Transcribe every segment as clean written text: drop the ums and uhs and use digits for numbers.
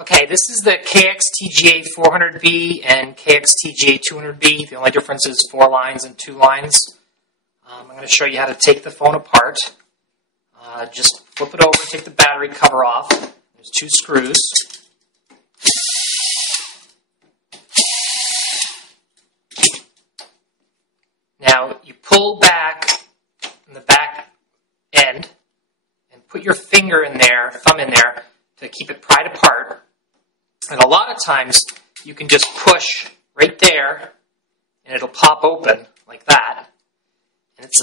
Okay, this is the KX-TGA400b and KX-TGA200b. The only difference is 4 lines and 2 lines. I'm going to show you how to take the phone apart. Just flip it over, take the battery cover off. There's 2 screws. Now, you pull back in the back end and put your finger in there, thumb in there, to keep it pried apart. And a lot of times, you can just push right there, and it'll pop open like that. And it's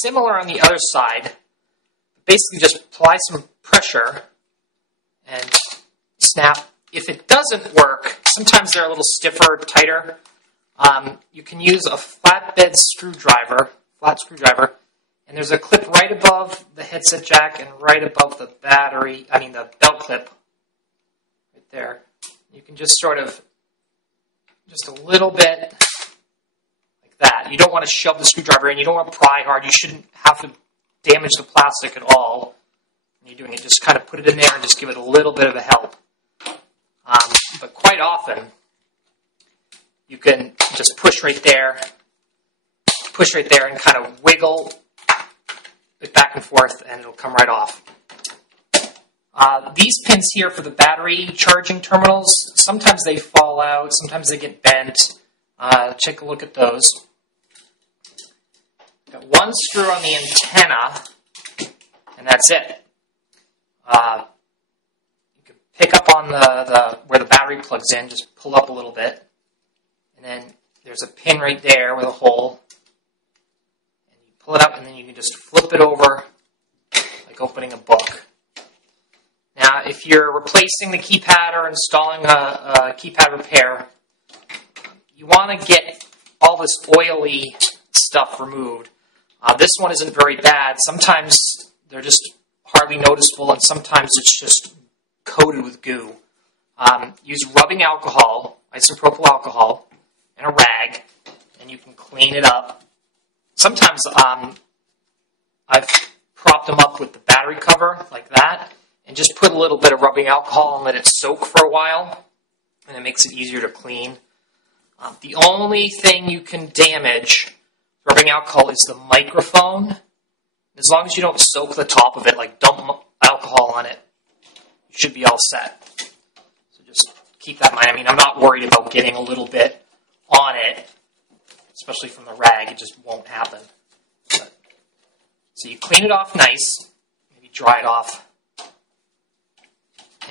similar on the other side. Basically, just apply some pressure and snap. If it doesn't work, sometimes they're a little stiffer, tighter. You can use a flat screwdriver, and there's a clip right above the headset jack and right above the the belt clip right there. You can just sort of, just a little bit like that. You don't want to shove the screwdriver in. You don't want to pry hard. You shouldn't have to damage the plastic at all when you're doing it. Just kind of put it in there and just give it a little bit of a help. But quite often, you can just push right there and kind of wiggle it back and forth, and it'll come right off. These pins here for the battery charging terminals, sometimes they fall out, sometimes they get bent. Take a look at those. Got 1 screw on the antenna, and that's it. You can pick up on where the battery plugs in, just pull up a little bit. And then there's a pin right there with a hole. And you pull it up, and then you can just flip it over like opening a book. Now, if you're replacing the keypad or installing a keypad repair, you want to get all this oily stuff removed. This one isn't very bad. Sometimes they're just hardly noticeable, and sometimes it's just coated with goo. Use rubbing alcohol, isopropyl alcohol, and a rag, and you can clean it up. Sometimes I've propped them up with the battery cover like that, and just put a little bit of rubbing alcohol and let it soak for a while, and it makes it easier to clean. The only thing you can damage rubbing alcohol is the microphone. As long as you don't soak the top of it, like dump alcohol on it, you should be all set. So just keep that in mind. I mean, I'm not worried about getting a little bit on it, especially from the rag. It just won't happen. So you clean it off nice, maybe dry it off.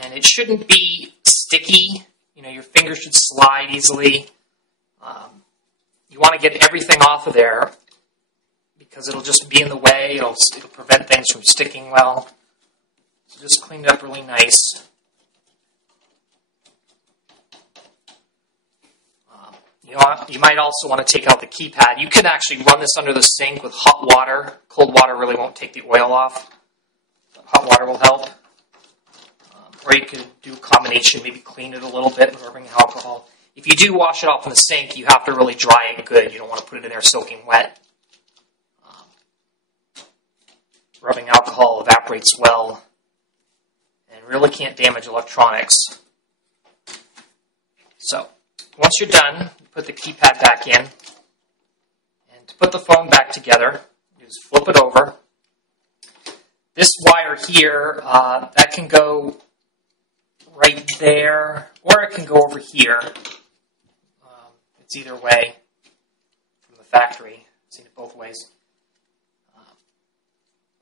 And it shouldn't be sticky. You know, your fingers should slide easily. You want to get everything off of there because it'll just be in the way. It'll prevent things from sticking well. So just clean it up really nice. You might also want to take out the keypad. You can actually run this under the sink with hot water. Cold water really won't take the oil off. Hot water will help. Or you could do a combination, maybe clean it a little bit with rubbing alcohol. If you do wash it off in the sink, you have to really dry it good. You don't want to put it in there soaking wet. Rubbing alcohol evaporates well and really can't damage electronics. So, once you're done, put the keypad back in. And to put the phone back together, you just flip it over. This wire here, that can go right there, or it can go over here. It's either way from the factory. I've seen it both ways.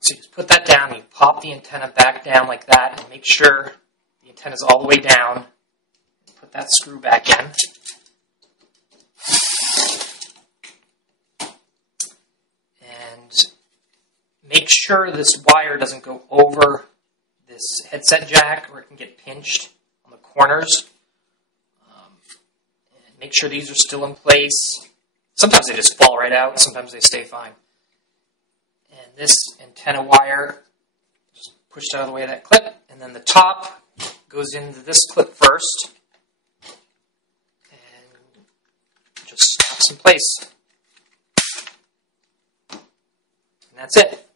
So you just put that down, you pop the antenna back down like that, and make sure the antenna is all the way down. Put that screw back in. And make sure this wire doesn't go over this headset jack, or it can get pinched on the corners. And make sure these are still in place. Sometimes they just fall right out, sometimes they stay fine. And this antenna wire, just pushed out of the way of that clip, and then the top goes into this clip first, and just snaps in place. And that's it.